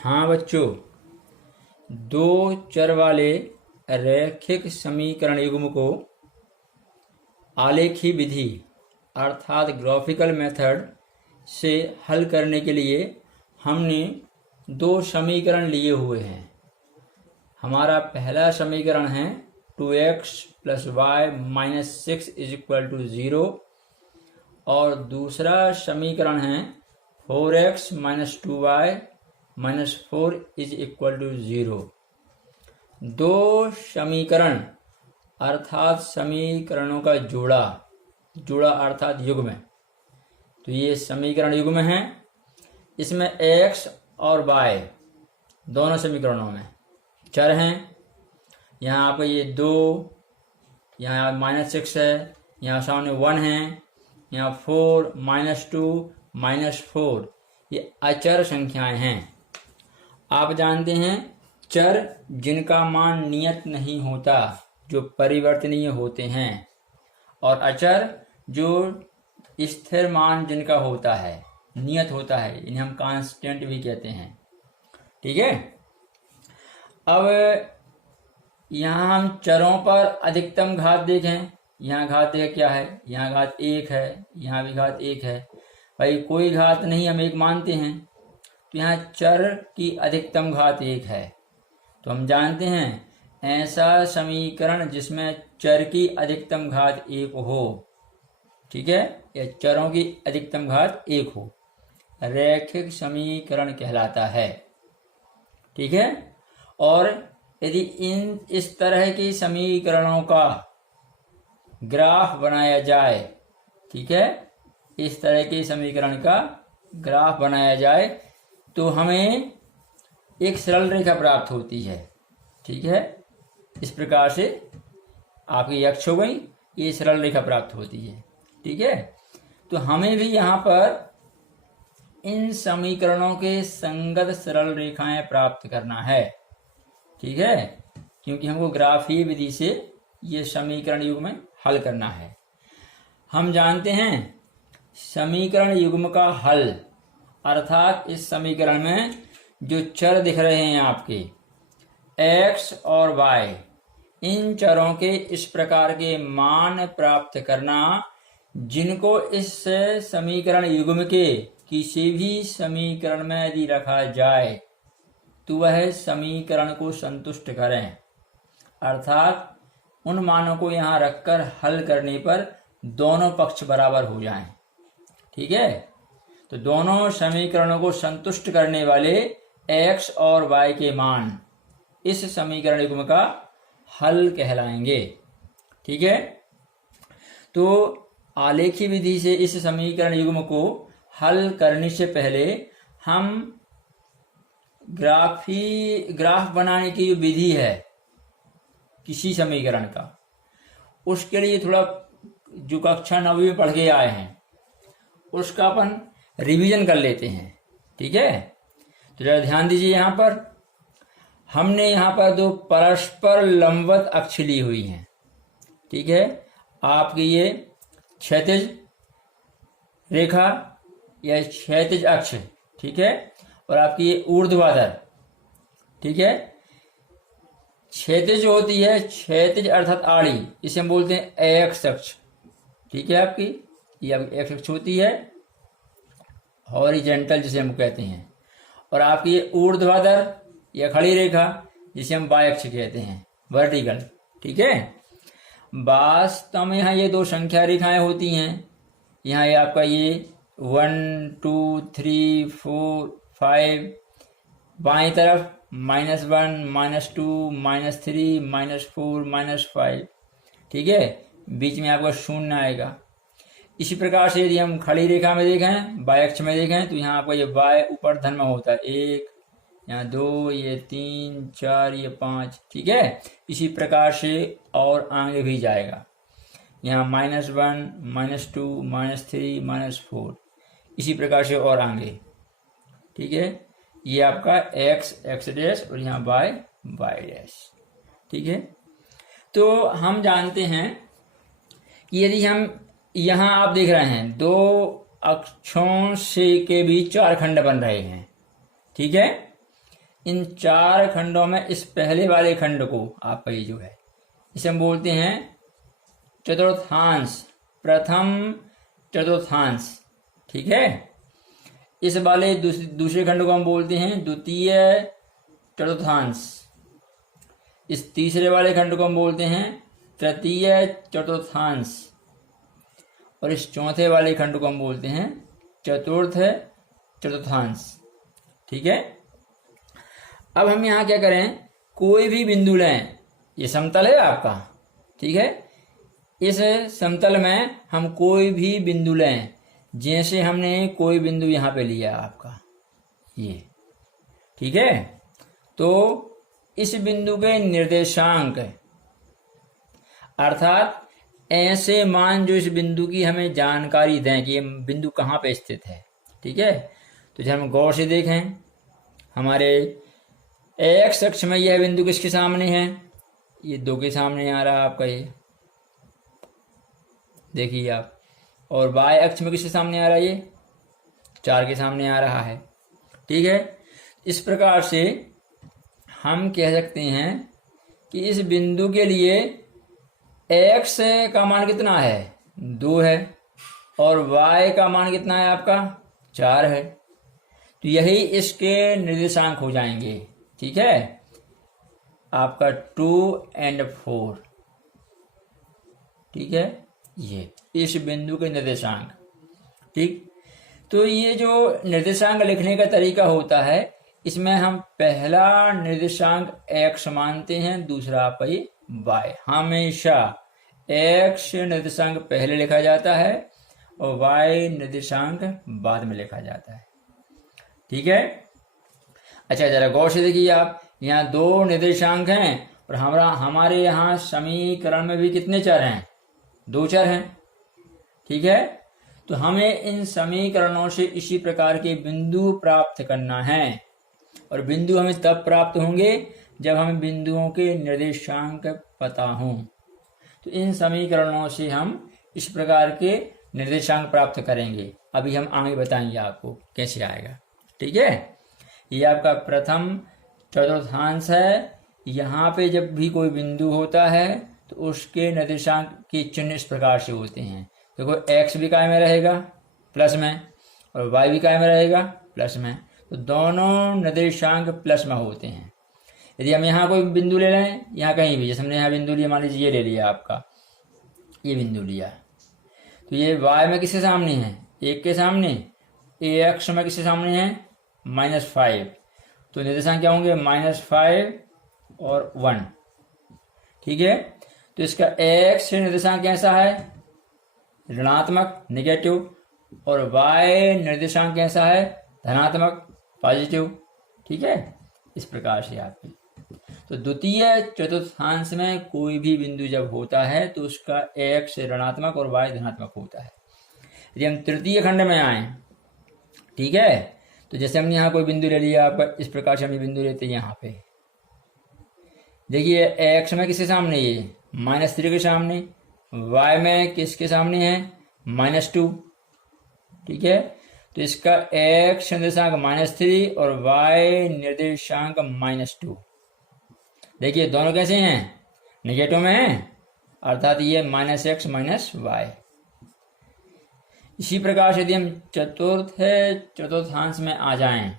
हाँ बच्चों, दो चर वाले रैखिक समीकरण युग्म को आलेखी विधि अर्थात ग्राफिकल मेथड से हल करने के लिए हमने दो समीकरण लिए हुए हैं। हमारा पहला समीकरण है 2x + y - 6 = 0 और दूसरा समीकरण है 4x - 2y - 4 = 0। दो समीकरण अर्थात समीकरणों का जोड़ा अर्थात युग्म। तो ये समीकरण युग्म है। इसमें x और y दोनों समीकरणों में चर हैं। यहाँ पे ये 2, यहाँ -6 है, यहाँ सामने 1 है, यहाँ 4 -2 -4 ये अचर संख्याएं हैं। आप जानते हैं चर जिनका मान नियत नहीं होता, जो परिवर्तनीय होते हैं, और अचर जो स्थिर मान जिनका होता है, नियत होता है, इन्हें हम कांस्टेंट भी कहते हैं। ठीक है। अब यहाँ हम चरों पर अधिकतम घात देखें। यहाँ घात देखें क्या है, यहाँ घात 1 है, यहाँ भी घात 1 है। भाई कोई घात नहीं, हम 1 मानते हैं, तो यहाँ चर की अधिकतम घात 1 है। तो हम जानते हैं ऐसा समीकरण जिसमें चर की अधिकतम घात 1 हो, ठीक है, या चरों की अधिकतम घात 1 हो, रैखिक समीकरण कहलाता है। ठीक है। और यदि इस तरह की समीकरणों का ग्राफ बनाया जाए, ठीक है, इस तरह के समीकरण का ग्राफ बनाया जाए तो हमें एक सरल रेखा प्राप्त होती है। ठीक है। इस प्रकार से आपकी अक्ष हो गई, ये सरल रेखा प्राप्त होती है। ठीक है। तो हमें भी यहाँ पर इन समीकरणों के संगत सरल रेखाएं प्राप्त करना है। ठीक है, क्योंकि हमको ग्राफीय विधि से ये समीकरण युग्म हल करना है। हम जानते हैं समीकरण युग्म का हल अर्थात इस समीकरण में जो चर दिख रहे हैं आपके x और y, इन चरों के इस प्रकार के मान प्राप्त करना जिनको इस समीकरण युग्म के किसी भी समीकरण में यदि रखा जाए तो वह समीकरण को संतुष्ट करें, अर्थात उन मानों को यहाँ रखकर हल करने पर दोनों पक्ष बराबर हो जाएं। ठीक है। तो दोनों समीकरणों को संतुष्ट करने वाले x और y के मान इस समीकरण युग्म का हल कहलाएंगे। ठीक है। तो आलेखी विधि से इस समीकरण युग्म को हल करने से पहले हम ग्राफ बनाने की जो विधि है किसी समीकरण का, उसके लिए थोड़ा जो कक्षा 9वीं में पढ़ के आए हैं उसका अपन रिवीजन कर लेते हैं। ठीक है। तो जरा ध्यान दीजिए, यहाँ पर हमने यहाँ पर दो परस्पर लंबवत अक्ष ली हुई हैं। ठीक है। आपकी ये क्षैतिज रेखा या क्षैतिज अक्ष, ठीक है, और आपकी ये ऊर्ध्वाधर। ठीक है। क्षैतिज होती है, क्षैतिज अर्थात आड़ी, इसे हम बोलते हैं एक्स अक्ष। ठीक है। आपकी ये एक्स अक्ष होती है, हॉरिजेंटल जिसे हम कहते हैं, और आपकी ये ऊर्ध्वाधर या खड़ी रेखा जिसे हम वाई अक्ष कहते हैं, वर्टिकल। ठीक है। वास्तव में यहाँ ये दो संख्या रेखाएं होती हैं। यहाँ ये आपका ये 1 2 3 4 5, बाएं तरफ -1 -2 -3 -4 -5। ठीक है। बीच में आपका 0 आएगा। इसी प्रकार से यदि हम खड़ी रेखा में देखें, वाई अक्ष में देखें, तो यहाँ आपका ये वाई ऊपर धन में होता है, 1, यहाँ 2, ये 3 4, ये 5। ठीक है। इसी प्रकार से और आगे भी जाएगा, यहाँ -1 -2 -3 -4, इसी प्रकार से और आगे। ठीक है। ये आपका x डैश और यहाँ y डैश। ठीक है। तो हम जानते हैं कि यदि हम यहाँ आप देख रहे हैं दो अक्षों से के बीच 4 खंड बन रहे हैं। ठीक है। इन 4 खंडों में इस पहले वाले खंड को आपका ये जो है इसे हम बोलते हैं चतुर्थांश, प्रथम चतुर्थांश। ठीक है। इस वाले दूसरे खंड को हम बोलते हैं द्वितीय चतुर्थांश। इस तीसरे वाले खंड को हम बोलते हैं तृतीय चतुर्थांश और इस चौथे वाले खंड को हम बोलते हैं चतुर्थ चतुर्थांश। ठीक है। अब हम यहाँ क्या करें, कोई भी बिंदु लें, ये समतल है आपका। ठीक है। इस समतल में हम कोई भी बिंदु लें, जैसे हमने कोई बिंदु यहाँ पे लिया आपका ये। ठीक है। तो इस बिंदु के निर्देशांक अर्थात ऐसे मान जो इस बिंदु की हमें जानकारी दें कि ये बिंदु कहाँ पे स्थित है। ठीक है। तो जब हम गौर से देखें, हमारे एक्स अक्ष में यह बिंदु किसके सामने है, ये 2 के सामने आ रहा है आपका ये, देखिए आप। और वाई अक्ष में किसके सामने आ रहा है, ये 4 के सामने आ रहा है। ठीक है। इस प्रकार से हम कह सकते हैं कि इस बिंदु के लिए x का मान कितना है, 2 है, और y का मान कितना है आपका, 4 है। तो यही इसके निर्देशांक हो जाएंगे। ठीक है। आपका 2 और 4। ठीक है। ये इस बिंदु के निर्देशांक। ठीक। तो ये जो निर्देशांक लिखने का तरीका होता है, इसमें हम पहला निर्देशांक x मानते हैं, दूसरा आपका ये y। हमेशा x निर्देशांक पहले लिखा जाता है और y निर्देशांक बाद में लिखा जाता है। ठीक है। अच्छा, जरा गौर से देखिए आप, यहाँ 2 निर्देशांक हैं और हमारे यहाँ समीकरण में भी कितने चर हैं, 2 चर हैं। ठीक है। तो हमें इन समीकरणों से इसी प्रकार के बिंदु प्राप्त करना है, और बिंदु हमें तब प्राप्त होंगे जब हमें बिंदुओं के निर्देशांक पता हों। तो इन समीकरणों से हम इस प्रकार के निर्देशांक प्राप्त करेंगे। अभी हम आगे बताएंगे आपको कैसे आएगा। ठीक है। ये आपका प्रथम चतुर्थांश है। यहाँ पे जब भी कोई बिंदु होता है तो उसके निर्देशांक के चिन्ह इस प्रकार से होते हैं। देखो, x भी कायम में रहेगा प्लस में, और y भी कायम में रहेगा प्लस में। तो दोनों निर्देशांक प्लस में होते हैं। यदि हम यहाँ कोई बिंदु ले लें, यहाँ कहीं भी, जैसे हमने यहाँ बिंदु लिया, मान लीजिए ये ले लिया आपका, ये बिंदु लिया, तो ये y में किसके सामने है, 1 के सामने। ax में किसके सामने है, -5। तो निर्देशांक क्या होंगे, -5 और 1। ठीक है। तो इसका x निर्देशांक कैसा है, ऋणात्मक नेगेटिव, और y निर्देशांक कैसा है, धनात्मक पॉजिटिव। ठीक है। इस प्रकार से आपकी, तो द्वितीय चतुर्थांश में कोई भी बिंदु जब होता है तो उसका x ऋणात्मक और y धनात्मक होता है। यदि हम तृतीय खंड में आए, ठीक है, तो जैसे हमने यहाँ कोई बिंदु ले लिया आपका, इस प्रकार से हम ये बिंदु लेते हैं। यहाँ पे देखिए, x में किसके सामने, ये -3 के सामने, y में किसके सामने है, -2। ठीक है। तो इसका x निर्देशांक -3 और y निर्देशांक -2। देखिए दोनों कैसे हैं, नेगेटिव में हैं, अर्थात ये -x -y। इसी प्रकार से यदि हम चतुर्थांश में आ जाएं,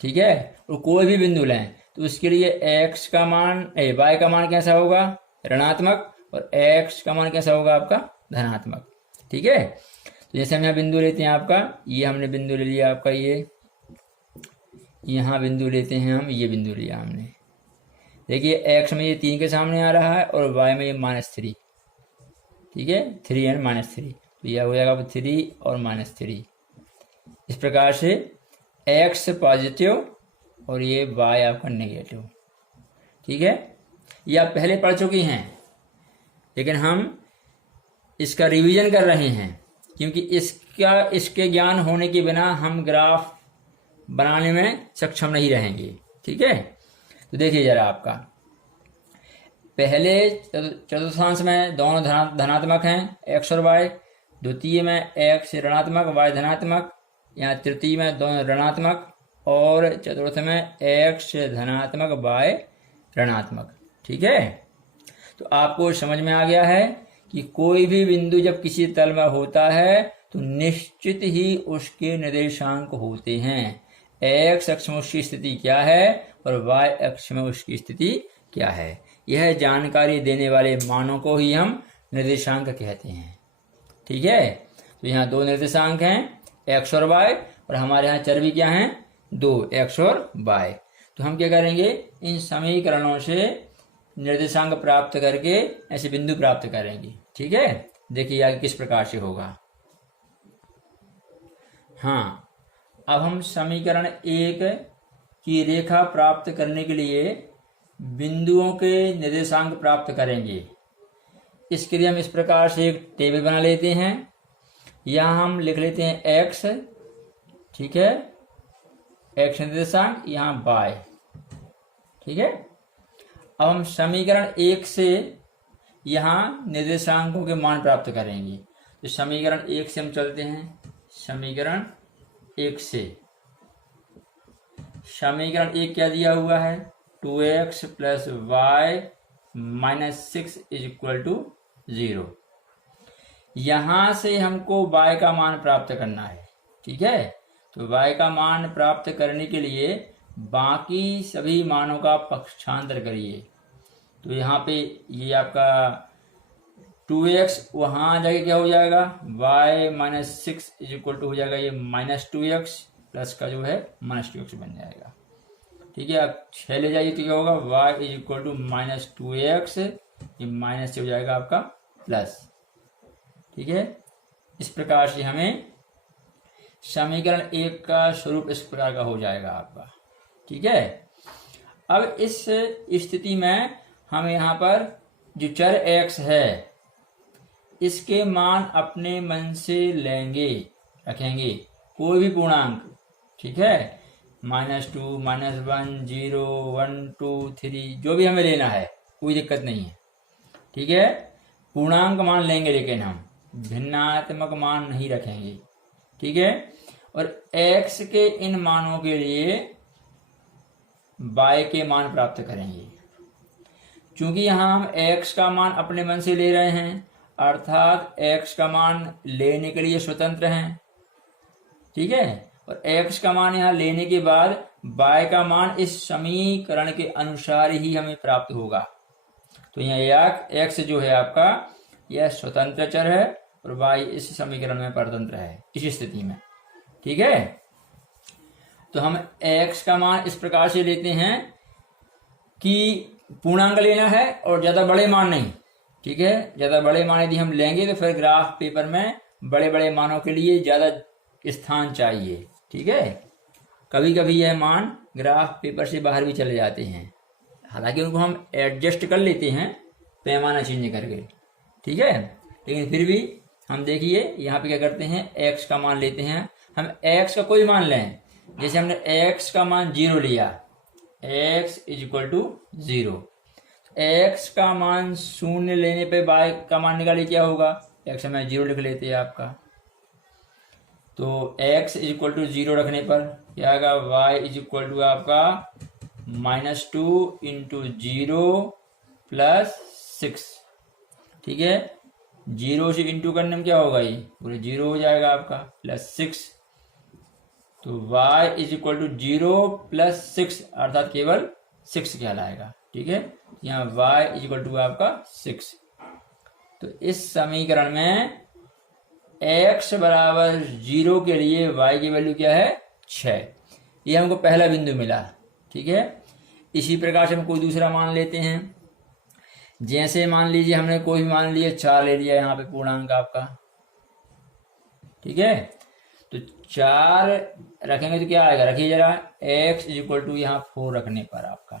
ठीक है, और कोई भी बिंदु लें, तो उसके लिए x का मान, y का मान कैसा होगा, ऋणात्मक, और x का मान कैसा होगा आपका, धनात्मक। ठीक है। तो जैसे हम यहाँ बिंदु लेते हैं आपका, ये हमने बिंदु ले लिया आपका, ये यहाँ बिंदु लेते हैं हम, ये बिंदु लिया हमने। देखिए x में ये 3 के सामने आ रहा है और y में ये -3। ठीक है, 3 एंड -3, तो यह हो जाएगा 3 और -3। इस प्रकार से x पॉजिटिव और ये y आपका नेगेटिव। ठीक है। ये आप पहले पढ़ चुकी हैं, लेकिन हम इसका रिवीजन कर रहे हैं, क्योंकि इसके ज्ञान होने के बिना हम ग्राफ बनाने में सक्षम नहीं रहेंगे। ठीक है। तो देखिए जरा, आपका पहले चतुर्थांश में दोनों धनात्मक हैं, x और y। द्वितीय में x ऋणात्मक, y धनात्मक। यहाँ तृतीय में दोनों ऋणात्मक और चतुर्थ में x धनात्मक y ऋणात्मक। ठीक है, तो आपको समझ में आ गया है कि कोई भी बिंदु जब किसी तल में होता है तो निश्चित ही उसके निर्देशांक होते हैं। x अक्ष में उसकी स्थिति क्या है और y अक्ष में उसकी स्थिति क्या है, यह जानकारी देने वाले मानों को ही हम निर्देशांक कहते हैं। ठीक है, तो यहाँ दो निर्देशांक हैं x और y, और हमारे यहाँ चर भी क्या हैं, दो, x और y। तो हम क्या करेंगे, इन समीकरणों से निर्देशांक प्राप्त करके ऐसे बिंदु प्राप्त करेंगे। ठीक है, देखिए आगे किस प्रकार से होगा। हाँ, अब हम समीकरण 1 की रेखा प्राप्त करने के लिए बिंदुओं के निर्देशांक प्राप्त करेंगे। इसके लिए हम इस प्रकार से एक टेबल बना लेते हैं। यहाँ हम लिख लेते हैं x, ठीक है, x निर्देशांक, यहाँ y। ठीक है, अब हम समीकरण 1 से यहाँ निर्देशांकों के मान प्राप्त करेंगे। तो समीकरण 1 से हम चलते हैं, समीकरण 1 से। समीकरण 1 क्या दिया हुआ है, 2x plus y minus 6 is equal to 0। यहां से हमको y का मान प्राप्त करना है। ठीक है, तो y का मान प्राप्त करने के लिए बाकी सभी मानों का पक्षांतर करिए। तो यहाँ पे ये आपका 2x वहां जाके क्या हो जाएगा, y minus 6 is equal to हो जाएगा ये माइनस 2x प्लस का जो है माइनस 2x बन जाएगा। ठीक है, आप 6 ले जाइए तो क्या होगा, y is equal to minus 2x, ये माइनस से हो जाएगा आपका प्लस। ठीक है, इस प्रकार से हमें समीकरण 1 का स्वरूप इस प्रकार का हो जाएगा आपका। ठीक है, अब इस स्थिति में हम यहाँ पर जो चर x है इसके मान अपने मन से लेंगे, रखेंगे कोई भी पूर्णांक। ठीक है, -2, -1, 0, 1, 2, 3 जो भी हमें लेना है, कोई दिक्कत नहीं है। ठीक है, पूर्णांक मान लेंगे लेकिन हम भिन्नात्मक मान नहीं रखेंगे। ठीक है, और x के इन मानों के लिए y के मान प्राप्त करेंगे। चूंकि यहाँ हम x का मान अपने मन से ले रहे हैं, अर्थात x का मान लेने के लिए स्वतंत्र हैं। ठीक है, और x का मान यहाँ लेने के बाद y का मान इस समीकरण के अनुसार ही हमें प्राप्त होगा। तो यहाँ x जो है आपका यह स्वतंत्र चर है और y इस समीकरण में परतंत्र है इस स्थिति में। ठीक है, तो हम x का मान इस प्रकार से लेते हैं कि पूर्णांक लेना है और ज्यादा बड़े मान नहीं। ठीक है, ज्यादा बड़े मान यदि हम लेंगे तो फिर ग्राफ पेपर में बड़े बड़े मानों के लिए ज्यादा स्थान चाहिए। ठीक है, कभी कभी यह मान ग्राफ पेपर से बाहर भी चले जाते हैं, हालांकि उनको हम एडजस्ट कर लेते हैं पैमाना चेंज करके। ठीक है, लेकिन फिर भी हम देखिए यहाँ पे क्या करते हैं, x का मान लेते हैं। हम x का कोई मान लें, जैसे हमने x का मान 0 लिया, x is equal to 0। x का मान 0 लेने पे y का मान निकालिए, क्या होगा, x में 0 लिख लेते हैं आपका। तो x इज इक्वल टू 0 रखने पर क्या आएगा, y इज इक्वल टू आपका -2 इंटू 0 प्लस 6। ठीक है, 0 से इंटू करने में क्या होगा, ये पूरे 0 हो जाएगा आपका, प्लस 6। तो y is equal to 0 plus 6 अर्थात केवल 6 कहलाएगा। ठीक है, यहाँ y इज इक्वल टू आपका 6। तो इस समीकरण में x बराबर 0 के लिए y की वैल्यू क्या है, 6। ये हमको पहला बिंदु मिला। ठीक है, इसी प्रकार से हम कोई दूसरा मान लेते हैं। जैसे मान लीजिए हमने कोई भी मान लिया 4 ले लिया यहाँ पे पूर्णांक आपका। ठीक है, तो 4 रखेंगे तो क्या आएगा, रखिए जरा, x इज इक्वल टू यहाँ 4 रखने पर आपका,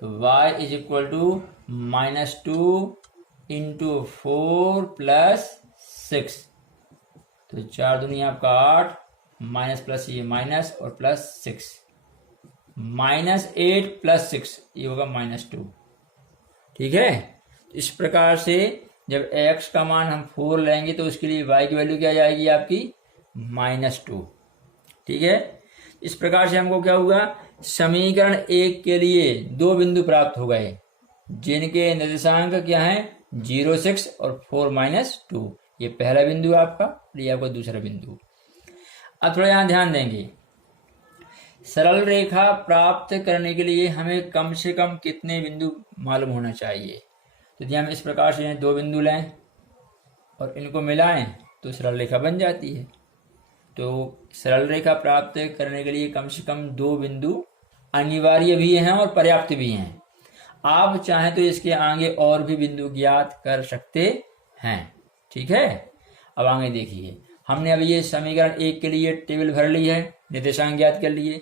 तो y is equal to -2 into 4 plus 6। तो 4 दूनी आपका 8, माइनस प्लस ये माइनस और प्लस 6, -8 प्लस 6 ये होगा -2। ठीक है, इस प्रकार से जब x का मान हम 4 लेंगे तो उसके लिए y की वैल्यू क्या जाएगी आपकी, -2। ठीक है, इस प्रकार से हमको क्या हुआ, समीकरण 1 के लिए 2 बिंदु प्राप्त हो गए जिनके निर्देशांक क्या है 0, 6 और 4-2। ये पहला बिंदु आपका और ये आपका दूसरा बिंदु। अब थोड़ा यहाँ ध्यान देंगे, सरल रेखा प्राप्त करने के लिए हमें कम से कम कितने बिंदु मालूम होना चाहिए। तो यदि हम इस प्रकार से 2 बिंदु लें और इनको मिलाएं तो सरल रेखा बन जाती है। तो सरल रेखा प्राप्त करने के लिए कम से कम 2 बिंदु अनिवार्य भी हैं और पर्याप्त भी हैं। आप चाहें तो इसके आगे और भी बिंदु ज्ञात कर सकते हैं। ठीक है, अब आगे देखिए, हमने अभी ये समीकरण 1 के लिए टेबल भर ली है, निर्देशांक ज्ञात कर लिए।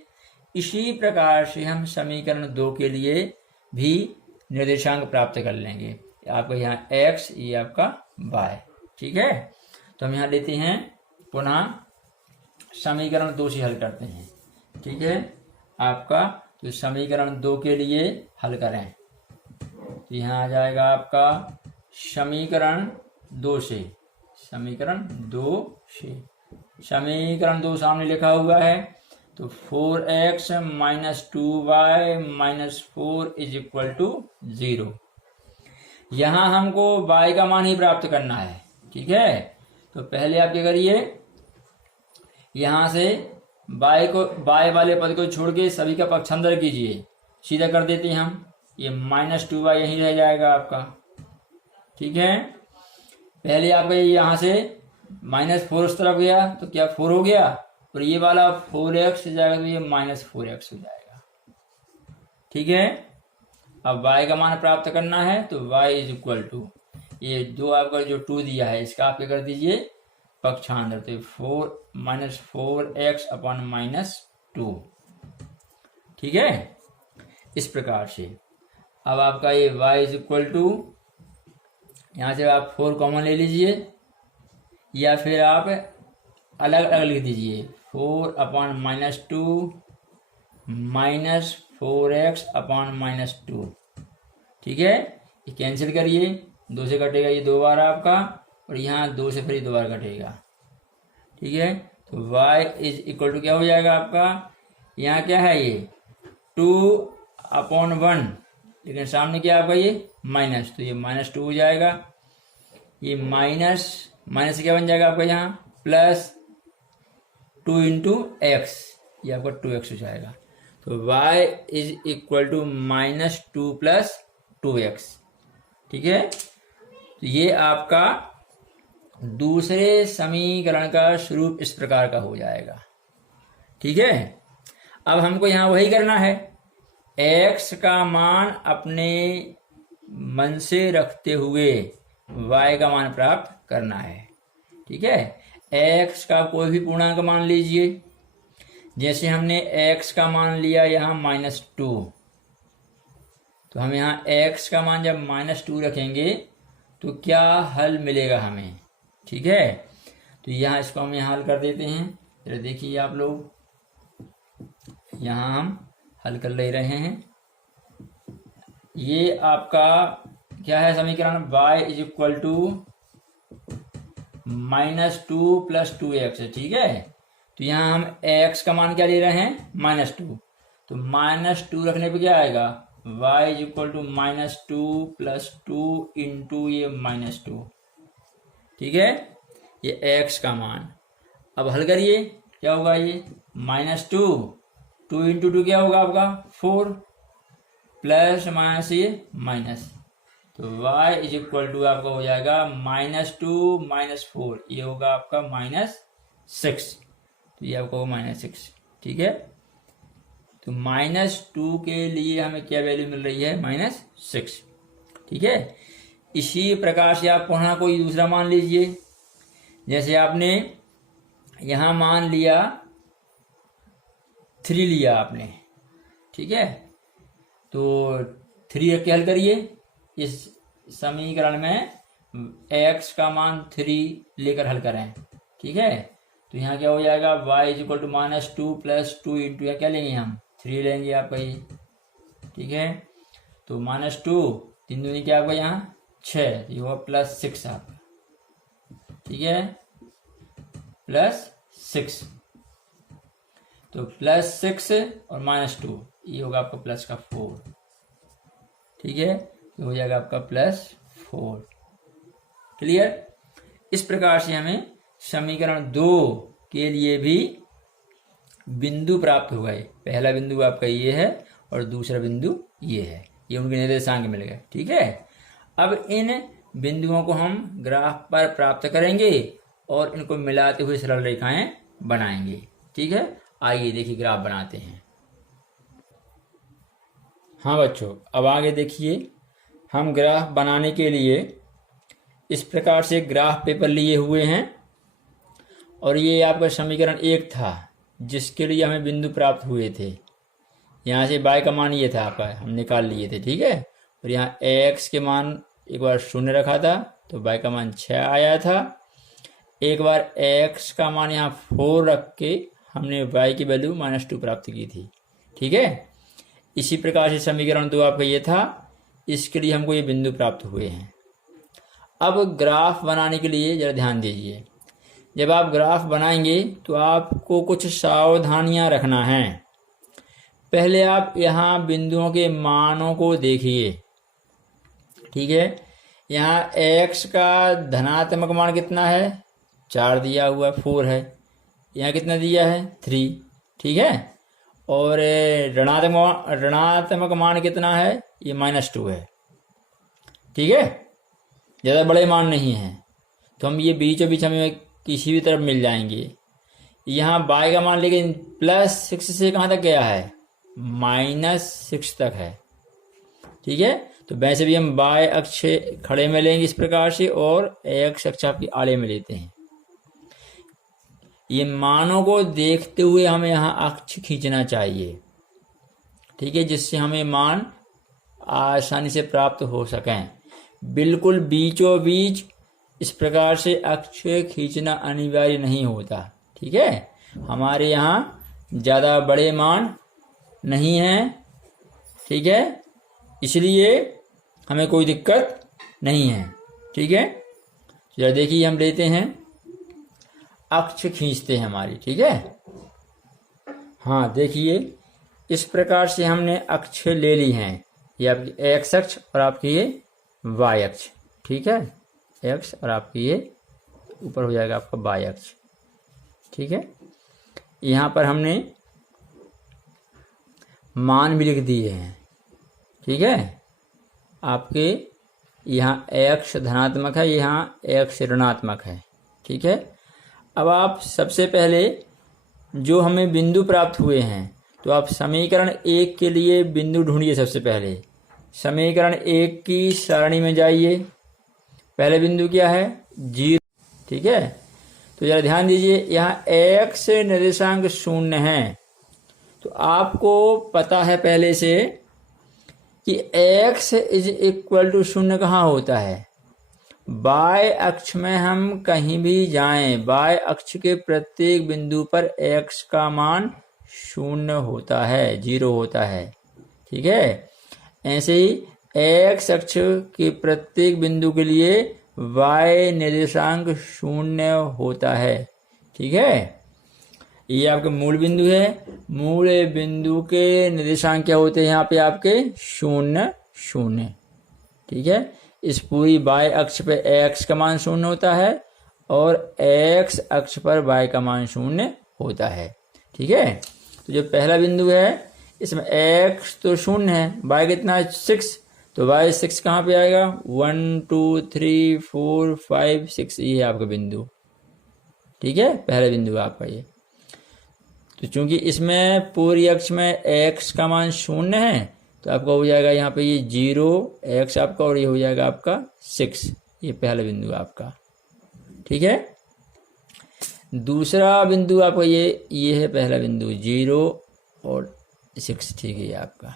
इसी प्रकार से हम समीकरण 2 के लिए भी निर्देशांक प्राप्त कर लेंगे। आपका यहाँ x, ये आपका y। ठीक है, तो हम यहाँ लेते हैं पुनः समीकरण 2 से हल करते हैं। ठीक है, आपका तो समीकरण 2 के लिए हल करें तो यहाँ आ जाएगा आपका समीकरण 2 से, समीकरण 2 सामने लिखा हुआ है। तो 4x - 2y - 4 = 0। यहाँ हमको y का मान ही प्राप्त करना है। ठीक है, तो पहले आप क्या करिए, यहाँ से y वाले पद को छोड़ के सभी का पक्षांतर कीजिए, सीधा कर देते हैं हम। ये -2y यहीं रह जाएगा आपका। ठीक है, पहले आपका यहाँ से -4 उस तरफ गया तो क्या 4 हो गया, और ये वाला 4x हो जाएगा तो ये -4x हो जाएगा। ठीक है, अब y का मान प्राप्त करना है तो y = ये 2 आपका जो 2 दिया है इसका आप क्या कर दीजिए पक्षांतर, तो 4-4x / -2। ठीक है, इस प्रकार से अब आपका ये y = यहाँ से आप 4 कॉमन ले लीजिए या फिर आप अलग अलग लिख दीजिए, 4 / -2 -4x / -2। ठीक है, ये कैंसिल करिए, 2 से कटेगा ये 2 बार आपका, और यहाँ 2 से फिर 2 बार कटेगा। ठीक है, तो y = क्या हो जाएगा आपका, यहाँ क्या है ये 2/1, लेकिन सामने क्या आपका ये माइनस, तो ये -2 हो जाएगा। ये माइनस से क्या बन जाएगा आपका यहाँ +2 × x, ये आपका 2x हो जाएगा। तो y = -2 + 2x। ठीक है, तो ये आपका दूसरे समीकरण का स्वरूप इस प्रकार का हो जाएगा। ठीक है, अब हमको यहाँ वही करना है, x का मान अपने मन से रखते हुए y का मान प्राप्त करना है। ठीक है, x का कोई भी पूर्णांक मान लीजिए, जैसे हमने x का मान लिया यहाँ -2, तो हम यहाँ x का मान जब -2 रखेंगे तो क्या हल मिलेगा हमें। ठीक है, तो यहाँ इसको हम यहाँ हल कर देते हैं। जरा देखिए आप लोग, यहाँ हम हल कर ले रहे हैं। ये आपका क्या है समीकरण, y = -2 + 2x है। ठीक है, तो यहाँ हम x का मान क्या ले रहे हैं -2, तो -2 रखने पे क्या आएगा, y = -2 + 2 × ये -2। ठीक है, ये x का मान। अब हल करिए, क्या होगा, ये -2 2 × 2 क्या होगा आपका 4, प्लस ये माइनस, तो y = आपका हो जाएगा -2 - 4, ये होगा आपका -6, तो ये आपका होगा -6। ठीक है, तो -2 के लिए हमें क्या वैल्यू मिल रही है -6। ठीक है, इसी प्रकार से आप पुनः कोई दूसरा मान लीजिए, जैसे आपने यहाँ मान लिया 3 लिया आपने। ठीक है, तो 3 रख के हल करिए। इस समीकरण में x का मान 3 लेकर हल करें। ठीक है, तो यहाँ क्या हो जाएगा, y = -2 + 2 × या क्या लेंगे हम 3 लेंगे आपका ये। ठीक है, तो -2 3 दूनी क्या आपका यहाँ 6, ये होगा +6 आपका। ठीक है, +6। तो +6 और -2 ये होगा आपका प्लस का 4। ठीक है, ये हो जाएगा आपका +4। क्लियर। इस प्रकार से हमें समीकरण 2 के लिए भी बिंदु प्राप्त हो गए। पहला बिंदु आपका ये है और दूसरा बिंदु ये है, ये उनके निर्देशांक मिल गए। ठीक है, अब इन बिंदुओं को हम ग्राफ पर प्राप्त करेंगे और इनको मिलाते हुए सरल रेखाएं बनाएंगे। ठीक है, आइए देखिए ग्राफ बनाते हैं। हाँ बच्चों, अब आगे देखिए, हम ग्राफ बनाने के लिए इस प्रकार से ग्राफ पेपर लिए हुए हैं और ये आपका समीकरण 1 था जिसके लिए हमें बिंदु प्राप्त हुए थे। यहाँ से y का मान ये था आपका, हम निकाल लिए थे। ठीक है, और यहाँ x के मान एक बार 0 रखा था तो y का मान 6 आया था। एक बार x का मान यहाँ 4 रख के हमने y की वैल्यू -2 प्राप्त की थी। ठीक है, इसी प्रकार से समीकरण 2 आपका ये था, इसके लिए हमको ये बिंदु प्राप्त हुए हैं। अब ग्राफ बनाने के लिए जरा ध्यान दीजिए, जब आप ग्राफ बनाएंगे तो आपको कुछ सावधानियां रखना है। पहले आप यहाँ बिंदुओं के मानों को देखिए। ठीक है, यहाँ x का धनात्मक मान कितना है, 4 दिया हुआ, 4 है। यहाँ कितना दिया है, 3। ठीक है, और ऋणात्मक मान कितना है, ये -2 है। ठीक है, ज़्यादा बड़े मान नहीं है, तो हम ये बीचों बीच हमें किसी भी तरफ मिल जाएंगे। यहाँ y का मान लेकिन +6 से कहाँ तक गया है, -6 तक है। ठीक है, तो वैसे भी हम y अक्ष खड़े में लेंगे इस प्रकार से और x अक्ष आपकी आड़े में लेते हैं। ये मानों को देखते हुए हमें यहाँ अक्ष खींचना चाहिए। ठीक है, जिससे हमें मान आसानी से प्राप्त हो सकें। बिल्कुल बीचों बीच इस प्रकार से अक्ष खींचना अनिवार्य नहीं होता। ठीक है, हमारे यहाँ ज़्यादा बड़े मान नहीं हैं। ठीक है, इसलिए हमें कोई दिक्कत नहीं है। ठीक है, जरा देखिए, हम लेते हैं अक्ष खींचते हैं हमारी। ठीक है, हाँ देखिए, इस प्रकार से हमने अक्ष ले ली हैं, ये आपकी x अक्ष और आपकी ये y अक्ष। ठीक है, x और आपकी ये ऊपर हो जाएगा आपका y अक्ष। ठीक है, यहाँ पर हमने मान भी लिख दिए हैं। ठीक है, आपके यहाँ x धनात्मक है, यहाँ x ऋणात्मक है। ठीक है, अब आप सबसे पहले जो हमें बिंदु प्राप्त हुए हैं, तो आप समीकरण 1 के लिए बिंदु ढूंढिए। सबसे पहले समीकरण 1 की सारणी में जाइए। पहले बिंदु क्या है, 0। ठीक है, तो जरा ध्यान दीजिए, यहाँ x निर्देशांक 0 है, तो आपको पता है पहले से कि x = 0 कहाँ होता है, y अक्ष में हम कहीं भी जाएं, y अक्ष के प्रत्येक बिंदु पर x का मान 0 होता है, 0 होता है। ठीक है, ऐसे ही x अक्ष के प्रत्येक बिंदु के लिए y निर्देशांक 0 होता है। ठीक है, ये आपके मूल बिंदु है। मूल बिंदु के निर्देशांक क्या होते हैं, यहाँ पे आपके 0, 0। ठीक है, इस पूरी y अक्ष पे x का मान 0 होता है और x अक्ष पर y का मान 0 होता है। ठीक है, तो जो पहला बिंदु है इसमें x तो 0 है, y कितना है, 6, तो y 6 कहाँ पे आएगा, 1 2 3 4 5 6, ये है आपका बिंदु। ठीक है, पहला बिंदु आपका ये। तो चूंकि इसमें पूरी अक्ष में x का मान 0 है, तो आपका हो जाएगा यहाँ पे ये 0 x आपका, और ये हो जाएगा आपका 6, ये पहला बिंदु आपका। ठीक है, दूसरा बिंदु आपका ये है पहला बिंदु, 0 और 6। ठीक है, ये आपका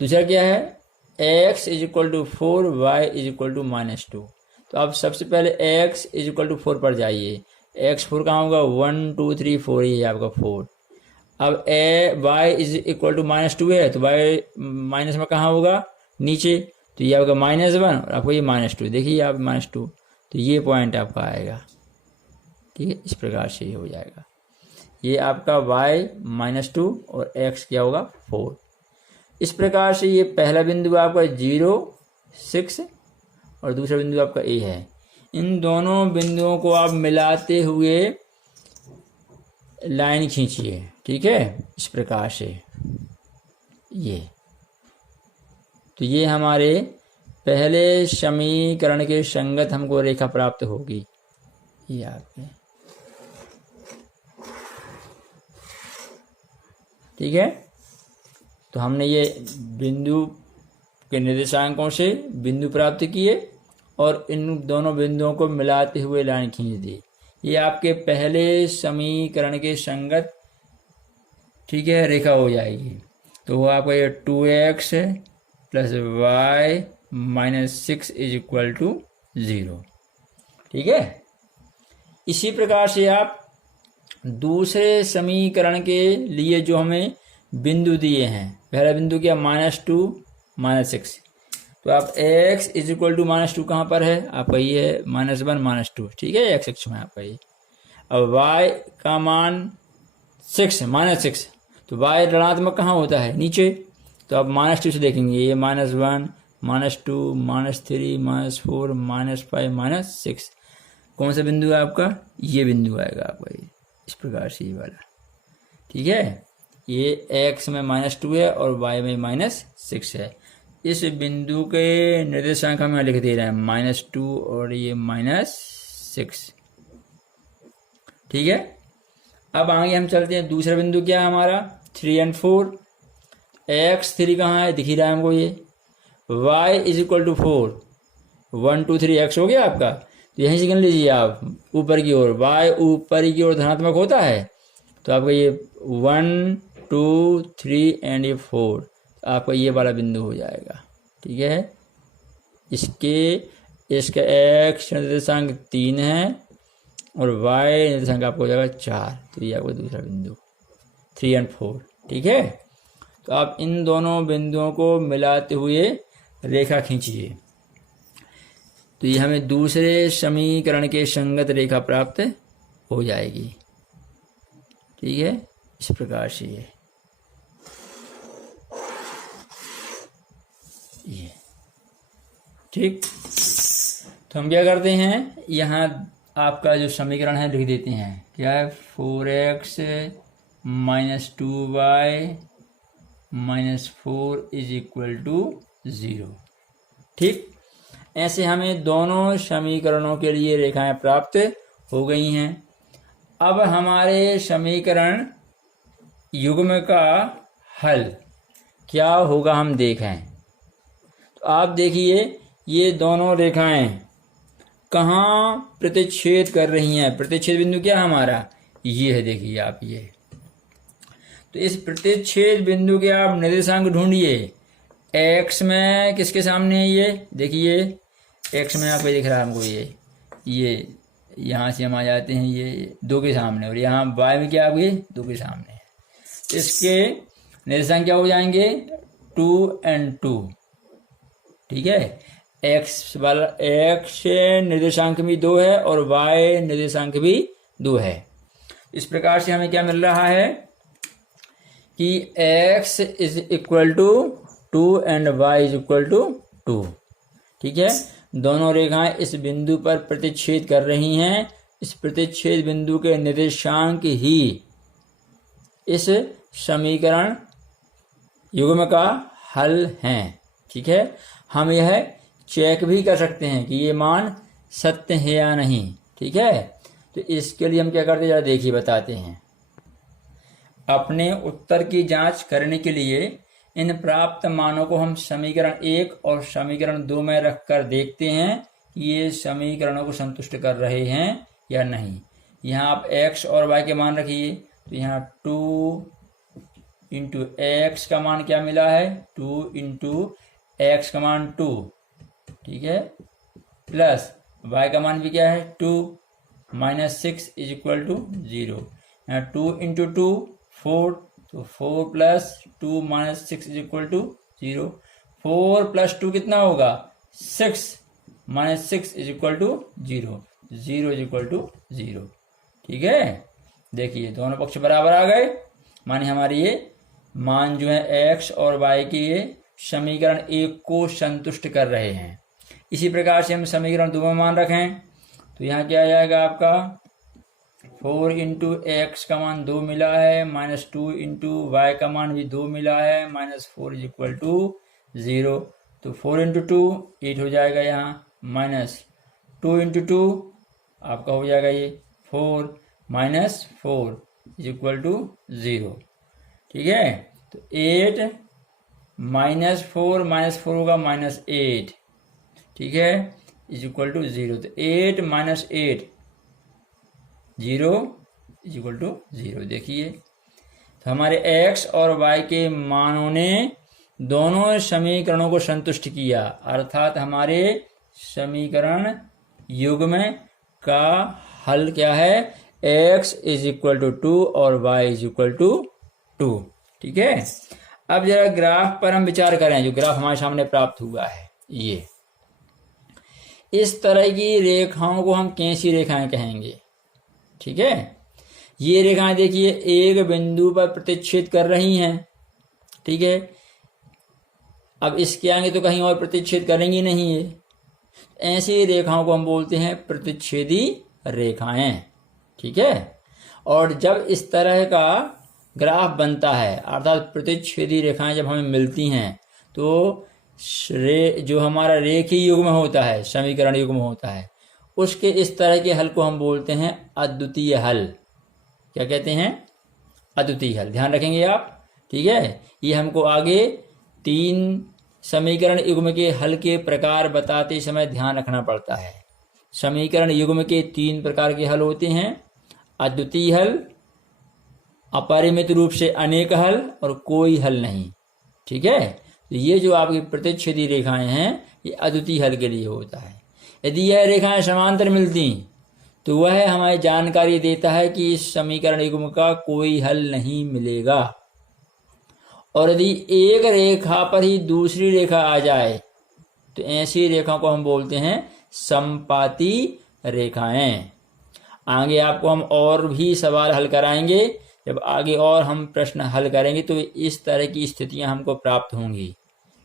दूसरा क्या है, x = 4, y = -2। तो आप सबसे पहले x = 4 पर जाइए। x 4 कहाँ होगा, 1 2 3 4, ये आपका 4। अब y = -2 है, तो y माइनस में कहाँ होगा, नीचे, तो ये आपका -1 और आपको ये -2। देखिए आप -2, तो ये पॉइंट आपका आएगा। ठीक है, इस प्रकार से ये हो जाएगा। ये आपका y -2 और x क्या होगा 4। इस प्रकार से ये पहला बिंदु आपका 0 6 और दूसरा बिंदु आपका A है। इन दोनों बिंदुओं को आप मिलाते हुए लाइन खींचिए, ठीक है, इस प्रकार से। ये तो ये हमारे पहले समीकरण के संगत हमको रेखा प्राप्त होगी। ये आपके ठीक है। तो हमने ये बिंदु के निर्देशांकों से बिंदु प्राप्त किए और इन दोनों बिंदुओं को मिलाते हुए लाइन खींच दी। ये आपके पहले समीकरण के संगत, ठीक है, रेखा हो जाएगी। तो वो आपका ये 2x + y - 6 = 0, ठीक है। इसी प्रकार से आप दूसरे समीकरण के लिए जो हमें बिंदु दिए हैं, पहला बिंदु क्या -2 -6, तो आप x = -2 कहाँ पर है आपका, ये है -1 -2, ठीक है, x अक्ष में आपका ये। अब y का मान 6 -6, तो y ऋणात्मक कहाँ होता है, नीचे। तो आप -2 से देखेंगे, ये -1 -2 -3 -4 -5 -6, कौन सा बिंदु है आपका, ये बिंदु आएगा आपका, ये इस प्रकार से ये वाला, ठीक है। ये x में -2 है और y में -6 है। इस बिंदु के निर्देशांक हम यहाँ लिख दे रहे हैं -2 और ये -6, ठीक है। अब आगे हम चलते हैं, दूसरा बिंदु क्या है हमारा 3 और 4। x3 कहाँ है, दिख ही रहा है हमको, ये y = 4, 1 2 3 x हो गया आपका। तो यहीं से गिन लीजिए आप ऊपर की ओर, y ऊपर की ओर धनात्मक होता है, तो आपका ये 1 2 3 एंड ये 4 आपका ये वाला बिंदु हो जाएगा, ठीक है। इसका x निर्देशांक 3 है और y निर्देशांक आपको हो जाएगा 4, तो ये आपका दूसरा बिंदु 3 और 4, ठीक है। तो आप इन दोनों बिंदुओं को मिलाते हुए रेखा खींचिए, तो ये हमें दूसरे समीकरण के संगत रेखा प्राप्त हो जाएगी, ठीक है, इस प्रकार से ये ठीक। तो हम क्या करते हैं, यहाँ आपका जो समीकरण है लिख देते हैं, क्या है 4x - 2y - 4 = 0, ठीक। ऐसे हमें दोनों समीकरणों के लिए रेखाएं प्राप्त हो गई हैं। अब हमारे समीकरण युग्म का हल क्या होगा हम देखें। तो आप देखिए, ये दोनों रेखाएं कहाँ प्रतिच्छेद कर रही हैं, प्रतिच्छेद बिंदु क्या है हमारा, ये है, देखिए आप ये। तो इस प्रतिच्छेद बिंदु के आप निर्देशांक ढूंढिए। x में किसके सामने है, ये देखिए x में आपको दिख रहा है हमको, ये यहाँ से हम आ जाते हैं, ये 2 के सामने, और यहाँ y में क्या आपके 2 के सामने है। इसके निर्देशांक क्या हो जाएंगे 2 और 2, ठीक है। x निर्देशांक भी 2 है और y निर्देशांक भी 2 है। इस प्रकार से हमें क्या मिल रहा है कि x = 2 एंड y = 2, ठीक है। दोनों रेखाएं इस बिंदु पर प्रतिच्छेद कर रही हैं। इस प्रतिच्छेद बिंदु के निर्देशांक ही इस समीकरण युग्म का हल हैं, ठीक है। हम यह चेक भी कर सकते हैं कि ये मान सत्य है या नहीं, ठीक है। तो इसके लिए हम क्या करते हैं, देखिए बताते हैं। अपने उत्तर की जांच करने के लिए इन प्राप्त मानों को हम समीकरण 1 और समीकरण 2 में रखकर देखते हैं कि ये समीकरणों को संतुष्ट कर रहे हैं या नहीं। यहाँ आप x और y के मान रखिए, तो यहाँ 2 × x का मान क्या मिला है, 2 × x का मान 2, ठीक है, प्लस y का मान भी क्या है 2 - 6 = 0। यहाँ 2 × 2 4, तो 4 + 2 - 6 = 0। 4 + 2 कितना होगा 6 - 6 = 0, 0 = 0, ठीक है। देखिए दोनों पक्ष बराबर आ गए, माने हमारी ये मान जो है x और y के ये समीकरण 1 को संतुष्ट कर रहे हैं। इसी प्रकार से हम समीकरण 2 में मान रखें तो यहाँ क्या आ जाएगा आपका 4 इंटू एक्स का मान 2 मिला है, माइनस 2 इंटू वाई का मान भी 2 मिला है, माइनस 4 इज इक्वल टू 0। तो 4 इंटू 2 8 हो जाएगा यहाँ, माइनस 2 इंटू 2 आपका हो जाएगा ये 4, माइनस 4 इज इक्वल टू 0। ठीक है, तो 8 माइनस 4 होगा माइनस 8, ठीक है, इज इक्वल टू 0। तो 8 माइनस 8 0 इज इक्वल टू 0। देखिए तो हमारे x और y के मानों ने दोनों समीकरणों को संतुष्ट किया, अर्थात हमारे समीकरण युग्म का हल क्या है, x इज इक्वल टू 2 और y इज इक्वल टू 2। ठीक है, अब जरा ग्राफ पर हम विचार करें। जो ग्राफ हमारे सामने प्राप्त हुआ है, ये इस तरह की रेखाओं को हम कैसी रेखाएं कहेंगे। ठीक है, ये रेखाएं देखिए एक बिंदु पर प्रतिच्छेद कर रही हैं। ठीक है, अब इसके आगे तो कहीं और प्रतिच्छेद करेंगी नहीं है, ऐसी रेखाओं को हम बोलते हैं प्रतिच्छेदी रेखाएं। ठीक है, और जब इस तरह का ग्राफ बनता है, अर्थात प्रतिच्छेदी रेखाएं जब हमें मिलती हैं, तो जो हमारा रेखीय युग्म होता है, समीकरण युग्म होता है, उसके इस तरह के हल को हम बोलते हैं अद्वितीय हल। क्या कहते हैं, अद्वितीय हल। ध्यान रखेंगे आप। ठीक है, ये हमको आगे 3 समीकरण युग्म के हल के प्रकार बताते समय ध्यान रखना पड़ता है। समीकरण युग्म के 3 प्रकार के हल होते हैं, अद्वितीय हल, अपरिमित रूप से अनेक हल और कोई हल नहीं। ठीक है, तो ये जो आपकी प्रतिच्छेदी रेखाएं हैं, ये अद्वितीय हल के लिए होता है। यदि यह रेखाएं समांतर मिलती तो वह हमें जानकारी देता है कि इस समीकरण युग्म का कोई हल नहीं मिलेगा। और यदि एक रेखा पर ही दूसरी रेखा आ जाए तो ऐसी रेखा को हम बोलते हैं समपाती रेखाएं। आगे आपको हम और भी सवाल हल कराएंगे, जब आगे और हम प्रश्न हल करेंगे तो इस तरह की स्थितियां हमको प्राप्त होंगी।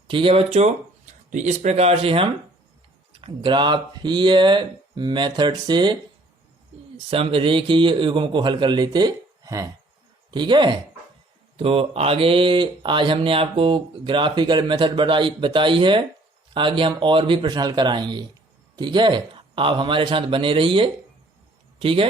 ठीक है बच्चों, तो इस प्रकार से हम ग्राफीय मेथड से समरेखीय युग्म को हल कर लेते हैं। ठीक है, तो आगे आज हमने आपको ग्राफिकल मेथड बताई है, आगे हम और भी प्रश्न हल कराएंगे। ठीक है, आप हमारे साथ बने रहिए। ठीक है।